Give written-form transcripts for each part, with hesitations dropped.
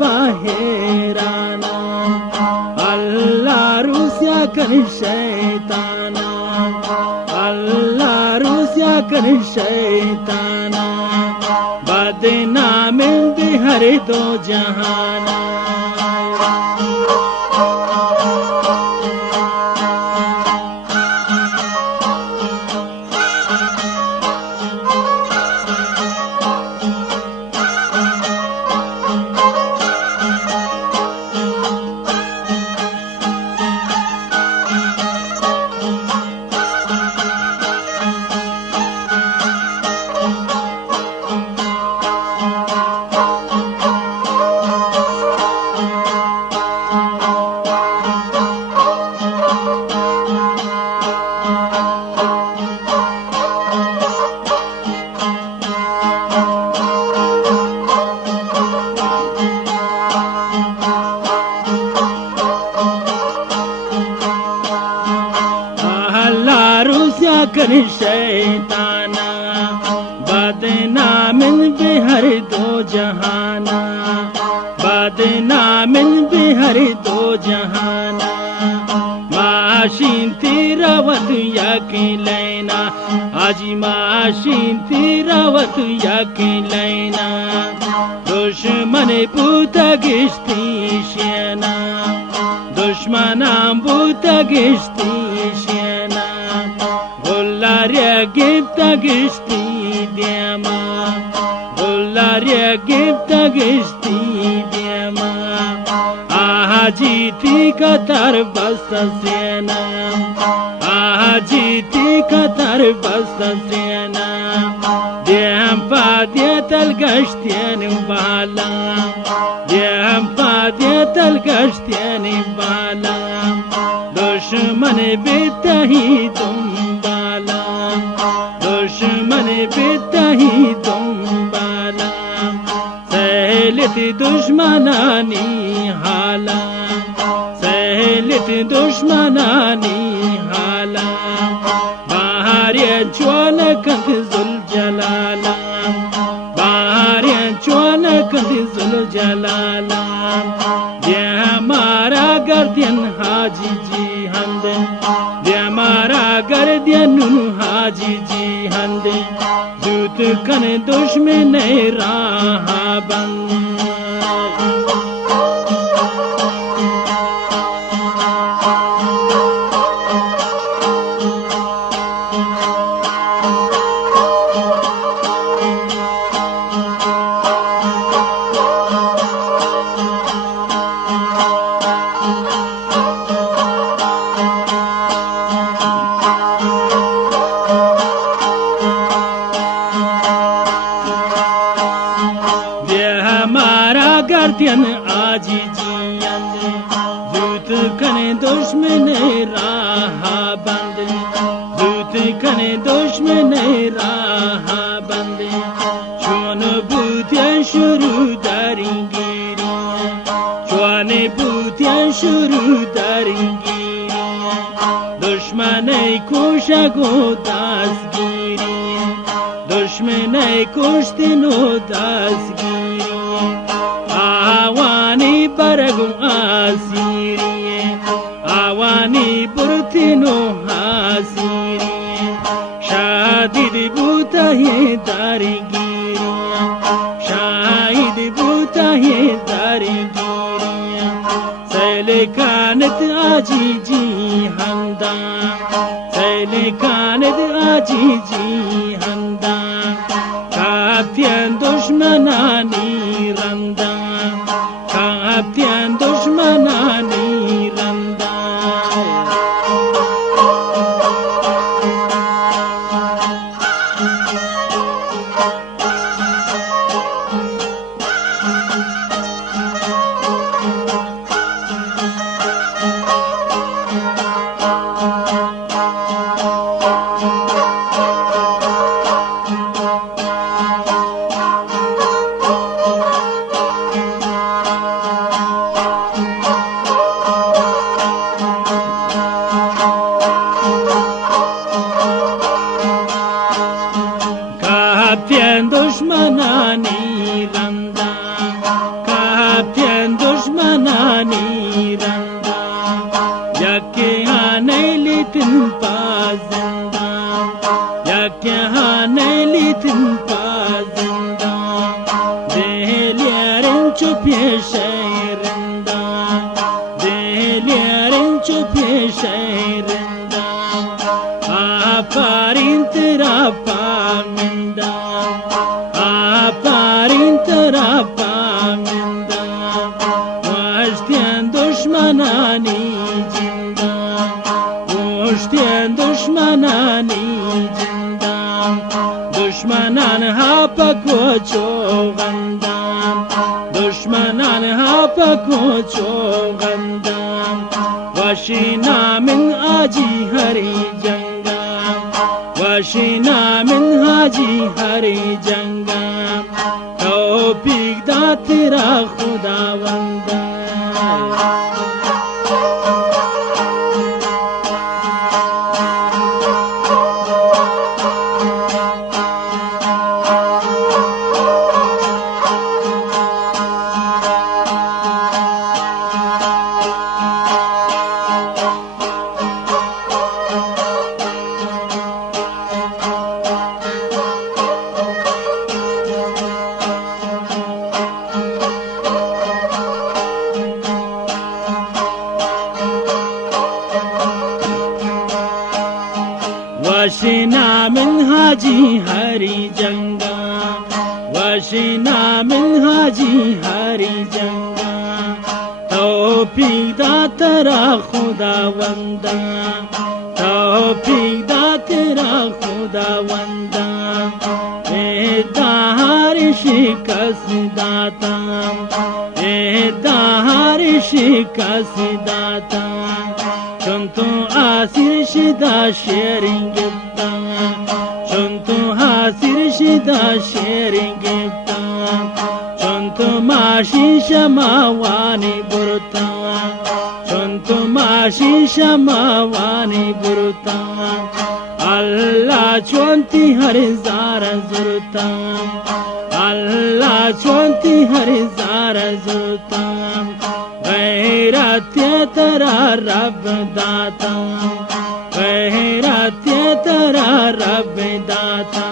paherana Allah Rusya kan shaitana Allah Rusya kan shaitana badnaam de har do jahana कर शैताना बदनाम बिहर दो जहाना बदनाम बिहर दो जहाना माशीन तिरावत याकी लैना आजी माशीन तिरावत याकी लैना दुश्मन पूता गिश्ती शेना दुश्मना पूता गिश्ती शेना Gullarya gipta gishti diyama Gullarya gipta gishti diyama Aha jiti katar basta sena Aha jiti katar basta sena Diyam padyatal gashtiyan bala Diyam padyatal gashtiyan bala Dushman bitahi tum दुश्मन बेतही तुम बाला सहलित दुश्मनानी हाला सहलित दुश्मनानी हाला बाहर चौन कंद जुल जलाला बाहर चौन कंद जुल जलाला ये हमारा गर्दन हाजी जी हंद ये हमारा गर्दन हाजी जी हंद जूत कन दुश्मन राह बंद गर्दन आजी जियन जूत कने दुश्मन राह बंद जूत कने दुश्मन राह बंद चुन बूतिया शुरू दारिंगिरी चुन बूतिया शुरू दारिंगिरी दुश्मन कोशा गो दासगिरी दुश्मन कोश्तिनो दासगिरी आवानी परगु आसीरिये आवानी पुरथिनो हासीरिये शादिद बूताहे दारिगिरिया शाहिद बूताहे दारिगिरिया सैले कानत आजी जी हंदा सैले कानत आजी जी हंदा काप्यन दुश्मनानी रंदा Kapten düşmanani randa Atien dushmanani randa Yakke hanay litin pazinda Yakke hanay litin pazinda Dehliyarin çöpye şehrinda Dehliyarin çöpye şehrinda Aparin terapa minda Aparin terapa minda Vaştiyen düşmanani cinda Vaştiyen düşmanani cinda Düşmanan hapa koço gandam Düşmanan hapa koço gandam Vaşina min aji hari janga Vaşina min haji hari janga Tawfiq da tera khudawanda वशिना min haji hari janga वशिना min haji hari janga Tawfiq da tera khudawanda Tawfiq da tera khudawanda Dahar shikas data Dahar shikas data Chuntu asir shida sheringita Chuntu asir shida sheringita Chuntu mashi shamawani burta Chuntu mashi shamawani burta Allah chunti har zara zurta Allah chunti har zara zurta गैरत तेरा रब दाता गैरत तेरा रब दाता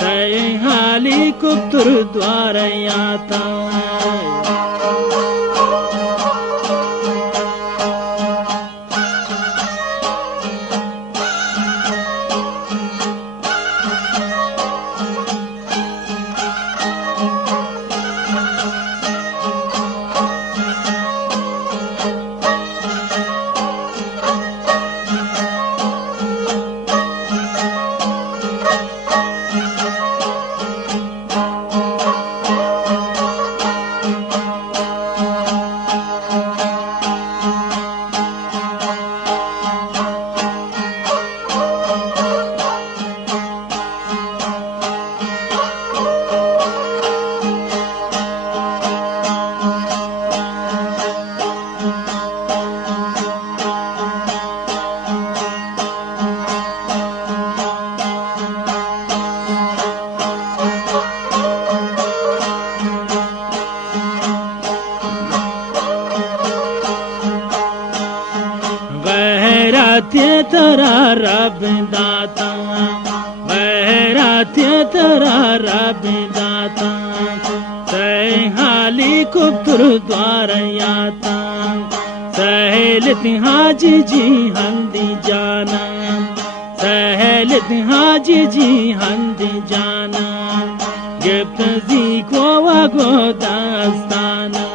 सहाली कुतर द्वार आता तेरा रब दाता गैरत तेरा रब दाता सहाली कुतर द्वार आता सहेलत हाजी जी हंदी जाना सहेलत हाजी जी हंदी जाना गिफ्ट जी को वागो दास्ताना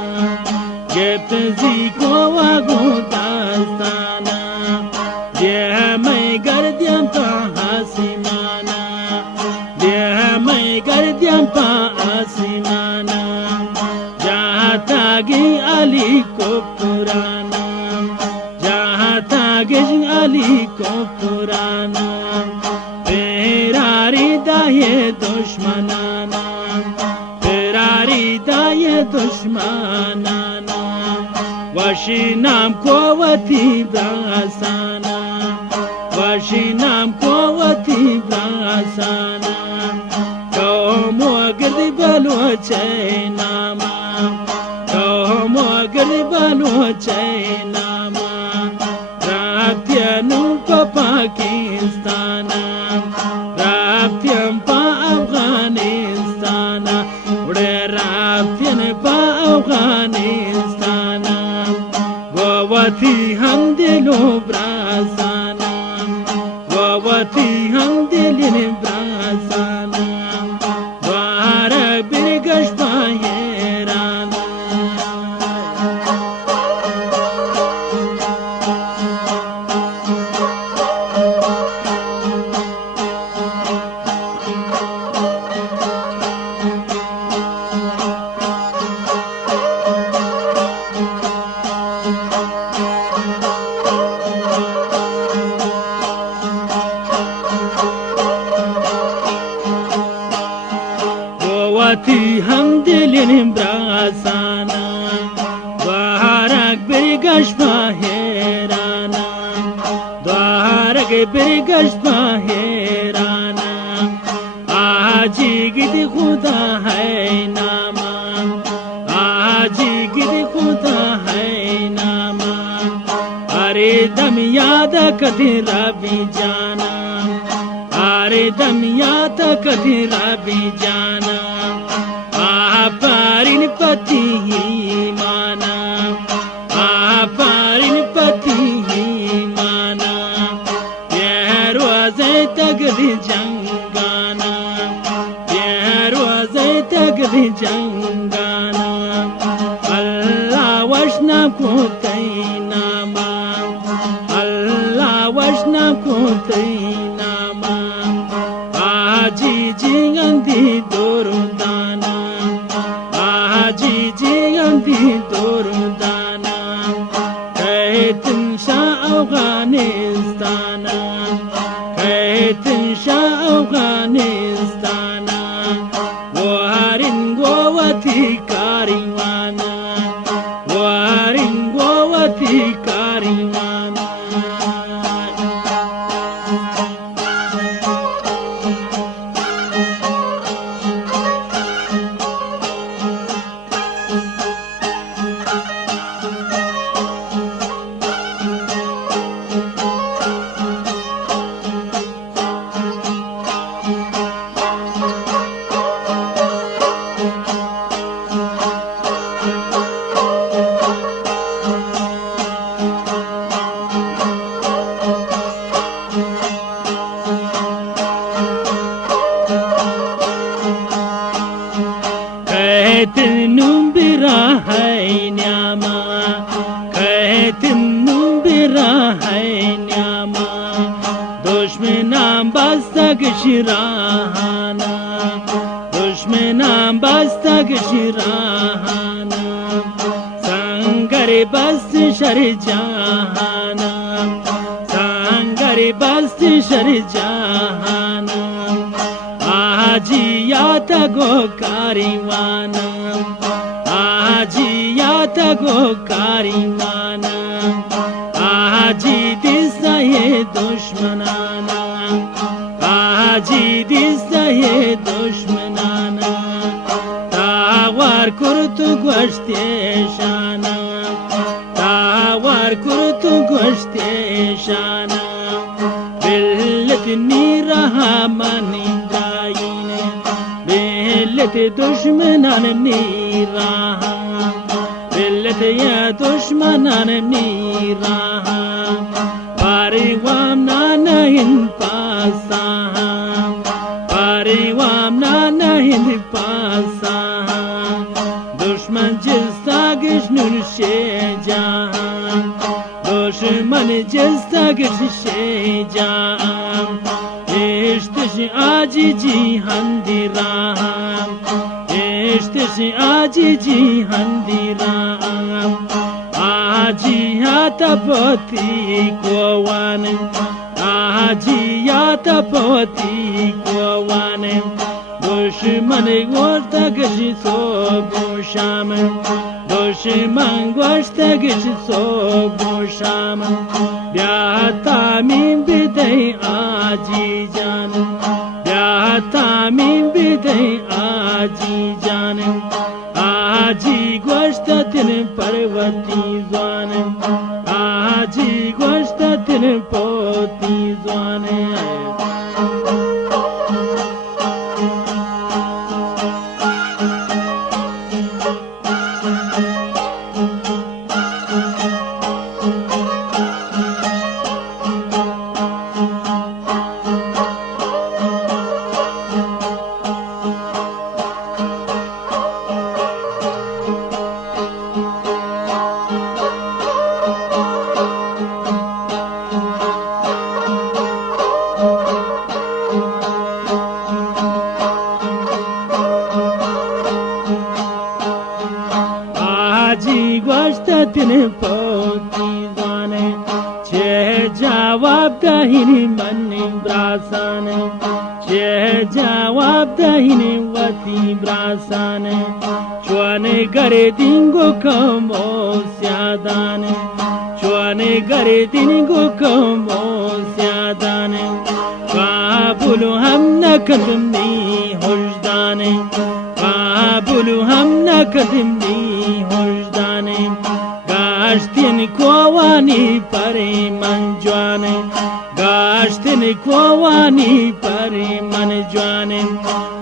गिफ्ट जी को वागो दास्ताना देह में गर्दियम पा आसमाना देह में गर्दियम पा आसमाना जहाँ तागी अली को पुराना जहाँ तागी अली को पुराना फेरारी दाये दुश्मनाना फेरारी दाये दुश्मनाना वशीनाम को वती ब्रासाना वशीनाम को वती ब्रासाना कौम वगद बलो चैनामा Garbalo China Raptianu pa Pakistan Raptian pa Afghanistan Ude Raptian pa Afghanistan Wawati Hamdilo Brasana Wawati Hamdilin Brasana Dwara Birgash Pahirana Wawati Hamdilin Brasana Dwarak Birgash Pahirana Dwarak Birgash Pahirana Aaji Gid Khuda hai nama Aaji Gid Khuda hai nama Are dam yaad kadi Rabbi jana Are dam yaad kadi Rabbi jana Parin pati mana Parin pati mana Yerwazay tagdi jangana Yerwazay tagdi jangana Allah washna kutay nama Allah washna kutay nama Aji jingandi dorudana Aji andi dorudana Kaitin Shah Afghanistan Kaitin Shah Afghanistan Warin Gowati Kariwana Warin Gowati Kariwana Kaitin numbira hai nyama Kaitin numbira hai nyama Dushmanam bastag shirahana Dushmanam bastag shirahana Sangare bast shar jahana Sangare bast shar jahana Ajiyata go kariwana Ajiyata go kariwana Aji disaye dushmanana Aji disaye dushmanana Tawar kurtu goshte shana Tawar kurtu goshte shana Billetni raha manindayine Billet dushmanan niraha Billet ya dushmanan niraha Pariwam nana in pasaha Pariwam nana in pasaha Dushman jistagish nur shejahan Dushman jistagish shejahan İşte acı cihan diram İşte acı cihan diram Acı hatapati kovan Acı hatapati kovan Düşman goşta gışı soğuşam Düşman goşta gışı soğuşam Biyata min bidey acı canım Biyata min bidey acı canım Acı goş गोष्टातील Parvati ज्वान आजी गोष्टातील पोती ज्वान आजी गोष्टातील पोती ज्वान छे जवाबदारी money ब्रासान छे जवाबदारी वती ब्रासान चुने गरे दिंगो कमो स्यादान चुने गरे दिंगो कमो स्यादान काबुल हम न कदमी होजदान काबुल हम न कदमी होजदाने गाश्तिन कोवानी परे मन ज्वाने गाश्तिन कोवानी परे मन ज्वाने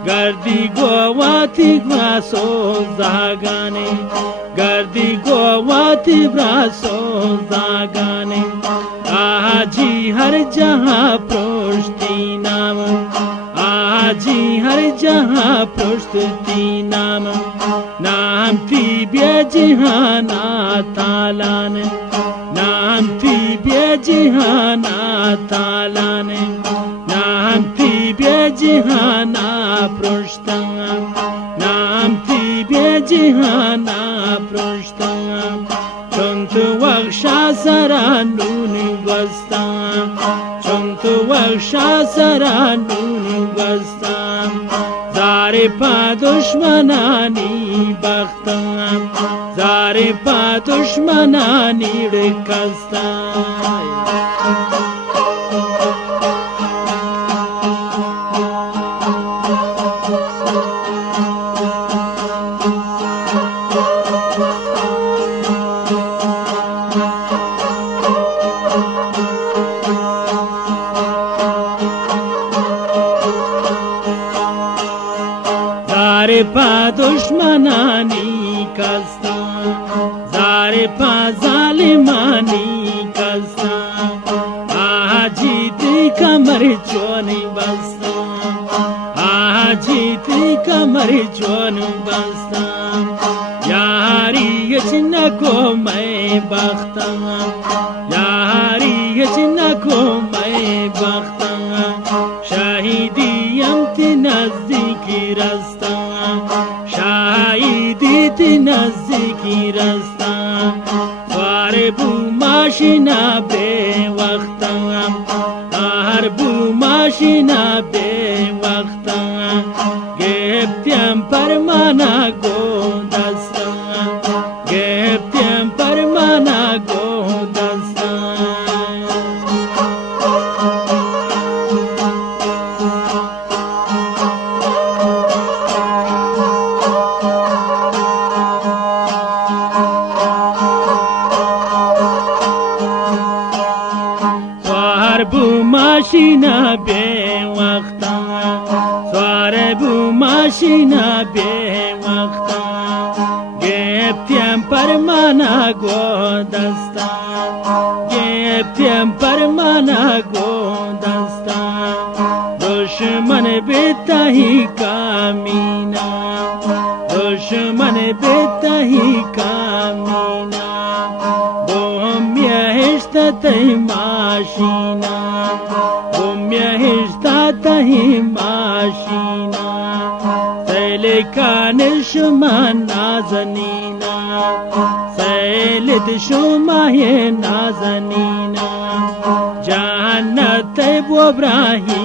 गर्दी गोवाती ग्रासो जागाने गर्दी गोवाती ब्रासो जागाने आजी हर जहाँ प्रोष्टि नाम आजी हर जहाँ प्रोष्टि नाम नाम ती बेजिहाना तालान नाम ती बेजिहाना तालान नाम ती बेजिहाना प्रोष्टंगा नाम ती बेजिहाना प्रोष्टंगा चंतु वक्षा सरा नून वस्ता चंतु वक्षा सरा नून वस्ता जारे पा दुश्मनानी बख्ता जारे पा दुश्मनानी रकस्ता जारे पा दुश्मनानी कस्ता जारे पा जालिमानी कस्ता आजीती कमर चोनी बस्ता आजीती कमर चोनी बस्ता यारी यचना को मैं बख्ता यारी यचना को मैं बख्ता शाहिदी यमती नजदीकी रास्ता शाहिदी नजदीकी रास्ता द्वारे बुमाशिना बे वक्ता हर बुमाशिना बे वक्ता गेप्त्यम परमाना गो दस्ता गेप्त्यम परमाना गो दस्ता बुमाशिना बे वक्ता स्वारे बुमाशिना बे वक्ता गेप्त्यम परमाना गो दस्ता गेप्त्यम परमाना गो दस्ता दुश्मन बेताही कामीना दुश्मन बेताही कामीना तही माशीना भूम्य हिस्तातही माशीना सैलिका निशुमा नाजनीना सैलिद शुमाये नाजनीना जहन्नत बोब्राही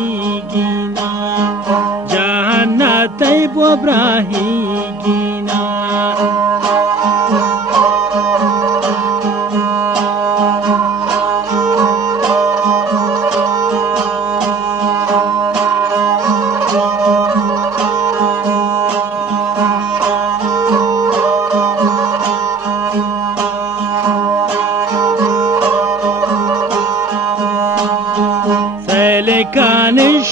गीना जहन्नत बोब्राही गीना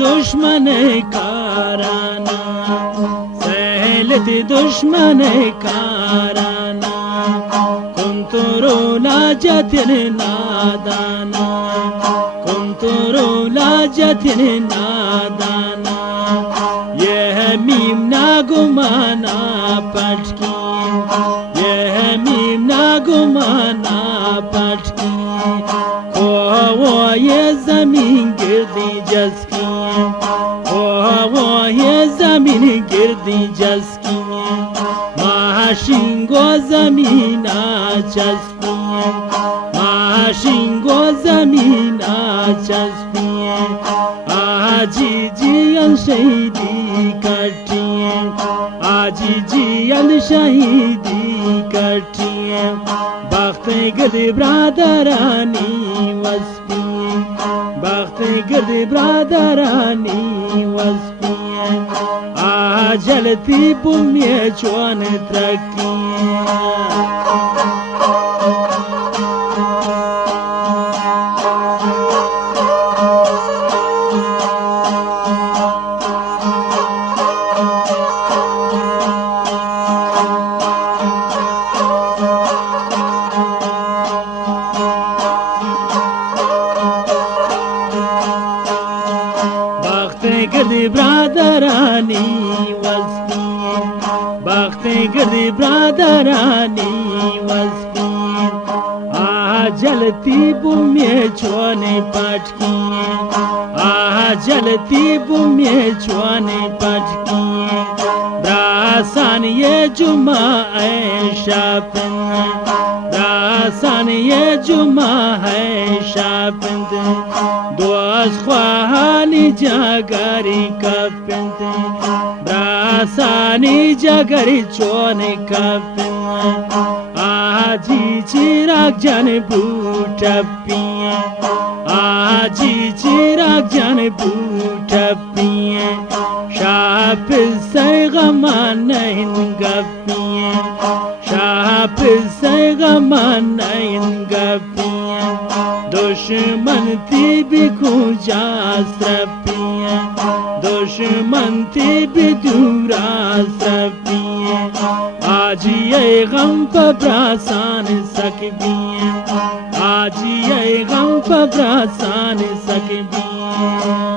दुश्मन काराना सहलत दुश्मन काराना कुंतुरो लाजतिन नादाना कुंतुरो लाजतिन नादाना यह मीम ना गुमाना पटकी यह मीम ना गुमाना पटकी वो ये जमीन गिरदी जसकी वो ये जमीन गिरदी जसकी महाशिंगो जमीना चस्पी महाशिंगो जमीना चस्पी आजी जियन शहीदी कटिए आजी जियन शहीदी कटिए बख्त गिर्द ब्रादरानी वस्पी बख्त गिर्द ब्रादरानी वस्पी आजलती पुम्य चौन तरक्की गिर्द ब्रादरानी वस्पी बख्त गिर्द ब्रादरानी वस्पी जलती बुम्ये चौने पटकी जलती बुम्ये चौने पटकी ब्रासान ये जुमा है शापिंद ब्रासान ये जुमा है शापिंद दोस्त ख्वाहानी जागरी कपिंद ब्रासानी जागरी चौने कपिंद आजी चिराग जन बूटपिए आजी चिराग जन बूटपिए शाप से गमान गपिए शाप से गमान गपिए दुश्मन ती बिखु जास्रपिए दुश्मन ती बिदूरा सपिए आज ये गम पब्रासान सकबिए आज ये गम पब्रासान सकबिए